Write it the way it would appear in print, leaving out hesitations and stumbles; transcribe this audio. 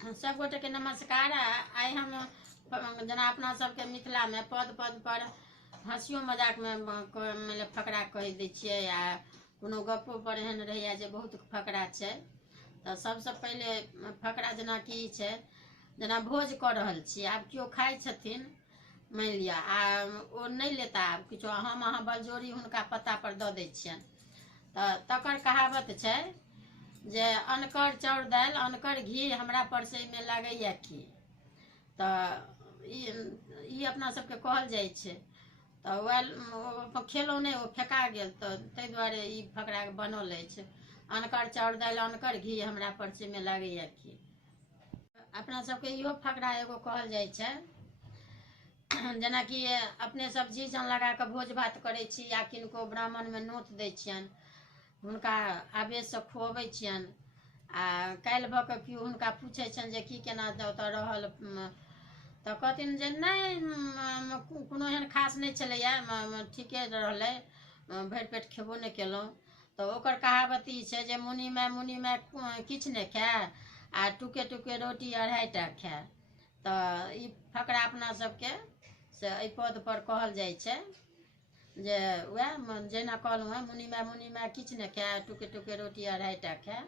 सब गोटे के नमस्कार। आइ हम जेना अपना सबके मिथिला में पद पद पर हंसियो मजाक में मतलब फकरा कह दै छियै आ कोनो गप्पो पर एहन रहैया जे बहुत फकरा छै। तऽ सबसे पहिले फकरा जेना कि छै, जेना भोज कऽ रहल छी, आब केओ खाइ छथिन मान लिअ आ ओ नहीं लेता आब किछो, हम अहाँ बलजोरी हुनका पता पर दऽ दै छियनि। तऽ तकर कहावत छै जे अनकर चाउर दालि अनकर घी हमरा परसै में लागैया की। तऽ ई अपना सबके कहल जाइ छै। तऽ वएह खेलौं नहीं, ओ फेका गेल, तऽ ताहि दुआरे ई फकरा बनल अछि। अनकर चाउर दालि अनकर घी हमरा परसै में लागैया की। अपना सबके इहो फकरा एगो कहल जाइ छै, जेनाकि अपने सब जी जान लगा कऽ भोज भात करै छी या किनको ब्राह्मण में नोत दै छियनि, हुनका आवेशसँ खुअबै छियनि आ काल्हि भऽ कऽ केओ हुनका पूछै छनि जे की केना ओतऽ रहल, तऽ कहथिन जे नहीं कोनो एहन खास नहीं छलैया, ठीके रहलै, भरि पेट खेबो नहीं केलहुँ। तऽ ओकर कहावत ई छै जे मुनि माय किछु नहीं खाय आ टुके टुके रोटी 2.5 टा खाय। तऽ ई फकरा अपना सबके से एहि पद पर कहल जाइ छै जे वएह जेना कहलहुँ, मुनि माय किछु नहीं खाय, टुके टुके रोटी 2.5 टा खाय।